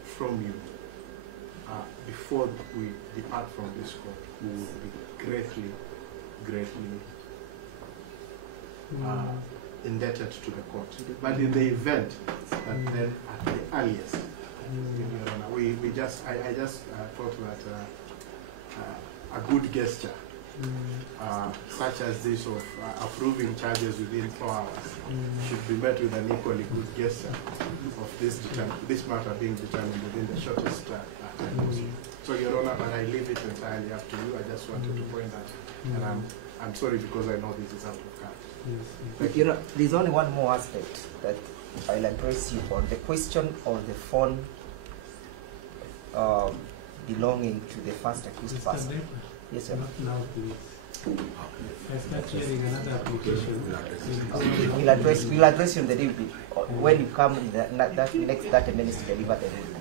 from you before we depart from this court, we will be greatly, greatly indebted to the court. But in the event that then at the earliest, Your Honor, I just thought that a good gesture such as this of approving charges within 4 hours should be met with an equally good gesture of this matter being determined within the shortest time possible. So, Your Honor, but I leave it entirely up to you. I just wanted to point that, and I'm sorry because I know this is out of hand. But you know, there's only one more aspect that I'll address you on, the question of the phone belonging to the first accused person. Yes, sir. Now, please. I start sharing another application. We'll address you on the day when you come in the next 30 minutes to deliver the ruling.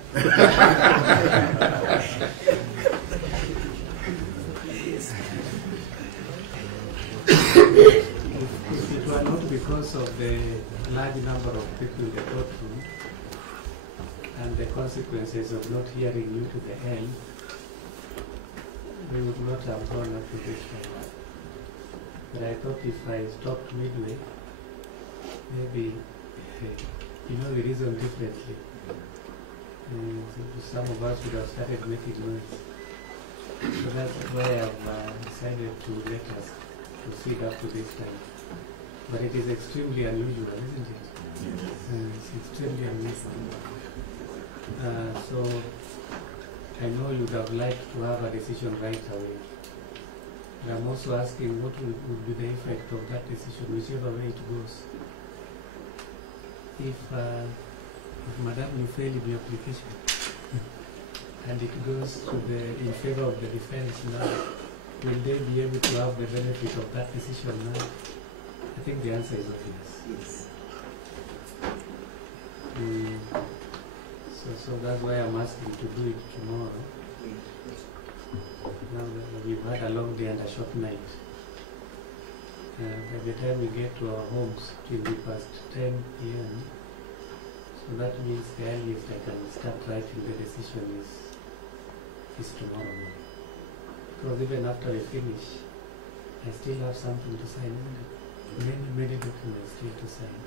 If it were not because of the large number of people in the courtroom and the consequences of not hearing you to the end, we would not have gone up to this one. But I thought if I stopped midway, maybe, we reason differently. Some of us would have started making noise. So that's why I've decided to let us proceed up to this time. But it is extremely unusual, isn't it? It's extremely unusual. So I know you would have liked to have a decision right away. But I'm also asking what would be the effect of that decision, whichever way it goes. If Madam, you fail in your application, and it goes to in favor of the defense now, will they be able to have the benefit of that decision now? I think the answer is obvious. Yes. So that's why I'm asking to do it tomorrow. Now that we've had a long day and a short night. By the time we get to our homes, it will be past 10 p.m. So that means the earliest I can start writing the decision is tomorrow morning. Because even after we finish, I still have something to sign, isn't it? Many documents still to sign.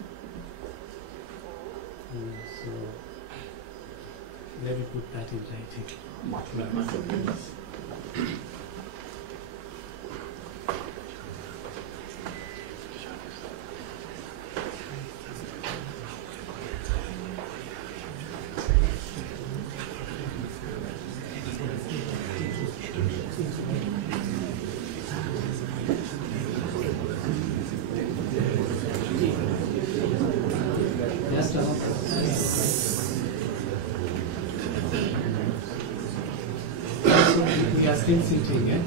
So let me put that in writing. We are still sitting, eh?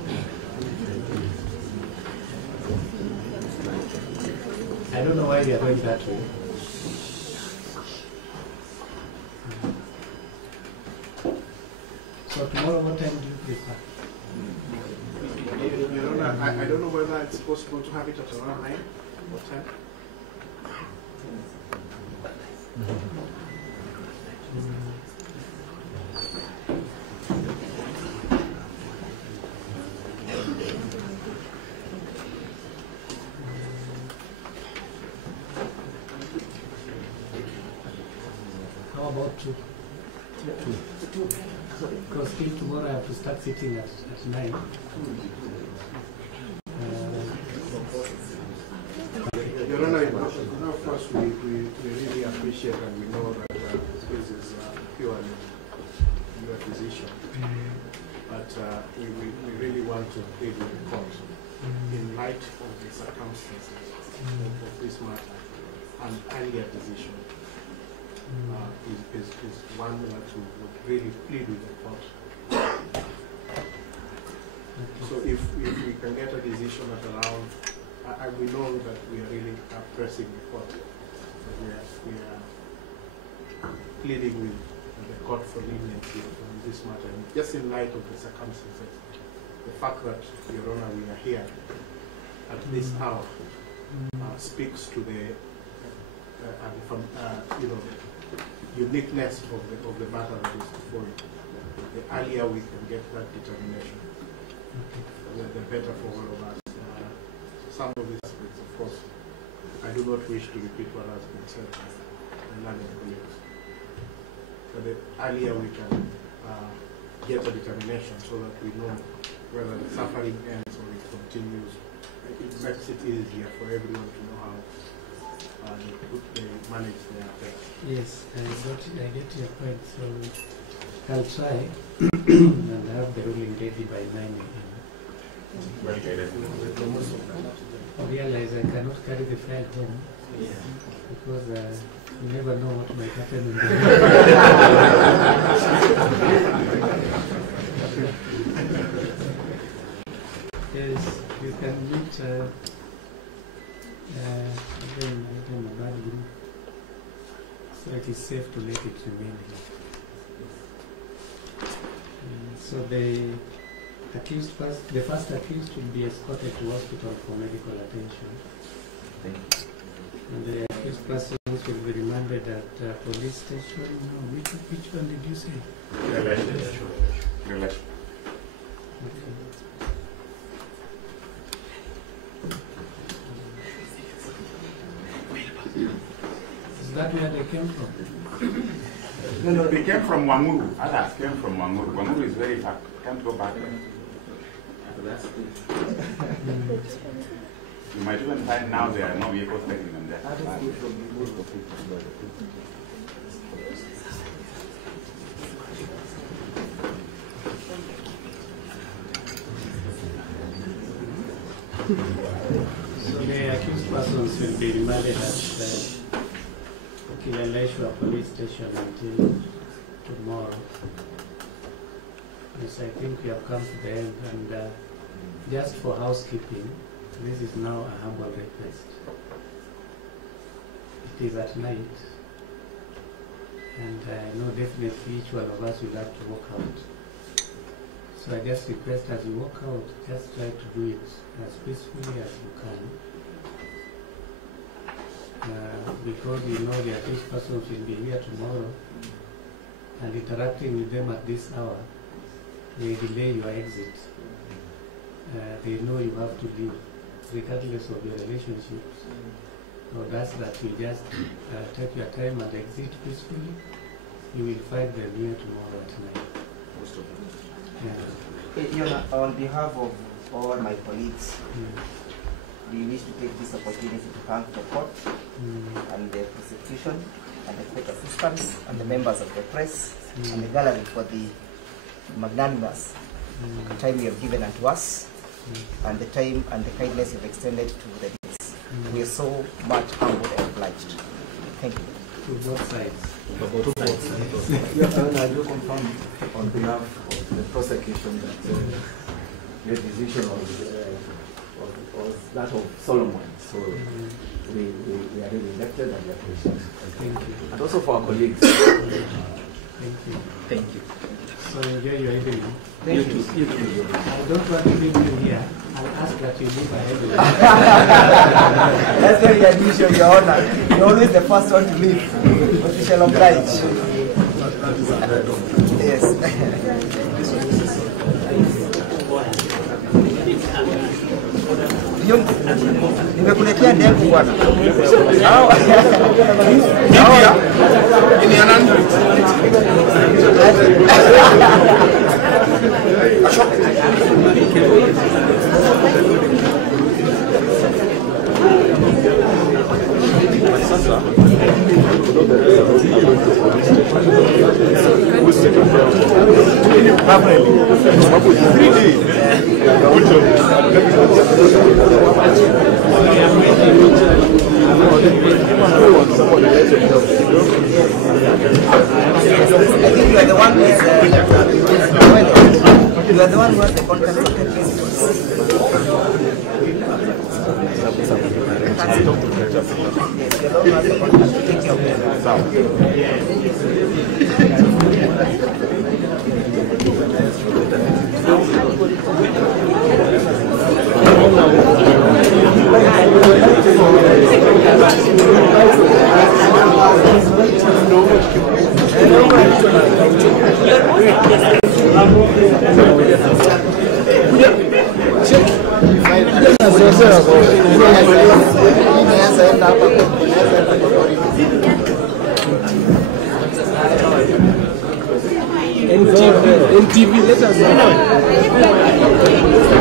I don't know why we are going that way. So tomorrow, what time do you prefer? I don't know whether it's possible to have it at around 9. What time? about 2? Because till tomorrow I have to start sitting at 9. Your Honor, first we really appreciate and we know that this is purely your decision. But we really want to plead with the court in light of the circumstances of this matter. An earlier decision is one that we would really plead with the court. So if we can get a decision at around, we know that we are really pressing the court. We are pleading with the court for leniency on this matter, and just in light of the circumstances, the fact that, Your Honor, we are here at this hour speaks to the uniqueness of the matter that is before you. The earlier we can get that determination, the better for all of us. Some of these aspects, of course, I do not wish to repeat what has been said by the learned colleagues. But the earlier we can get a determination so that we know whether the suffering ends or it continues, it makes it easier for everyone to know how they manage their affairs. Yes, I get your point, so I'll try and have the ruling ready by 9 a.m. I realize I cannot carry the file home because you never know what might happen in the Yes, you can meet even a bad group, so it is safe to let it remain here. So the first accused will be escorted to hospital for medical attention. Thank you. And the accused persons will be remanded at police station. Which one did you say? Relation. Okay. Is that where they came from? No, they came from Wanguru. Others came from Wanguru. Wanguru is very far. Can't go back there. You might even find now there are no vehicles taking them there. So the accused persons will be remanded at Kileleshwa police station until tomorrow. Yes, I think we have come to the end, and just for housekeeping, this is now a humble request. It is at night, and I know definitely each one of us will have to walk out. So I just request as you walk out, just try to do it as peacefully as you can. Because you know the accused persons will be here tomorrow, and interacting with them at this hour may delay your exit. They know you have to leave, regardless of your relationships. So that's that you just take your time and exit peacefully. You will find them here tomorrow at night. Most of them. On behalf of all my colleagues, we wish to take this opportunity to thank the court and the prosecution and the court assistants and the members of the press and the gallery for the magnanimous time you have given unto us and the time and the kindness you have extended to the kids. We are so much humbled and obliged. Thank you. To both sides. To both sides. And I do confirm on behalf of the prosecution that the decision was that of Solomon. So we are really elected and we appreciate it. Thank you. And also for our colleagues. Thank you. Thank you. So enjoy your evening. Thank you. You too. I don't want to leave you here. I'll ask that you leave ahead. That's very unusual, Your Honor. You're always the first one to leave. But we shall oblige. Yes. Nimekuletea ndevu bwana. Ini anan. Sasa You are the one who has the contact with the principals. NTV, let us know.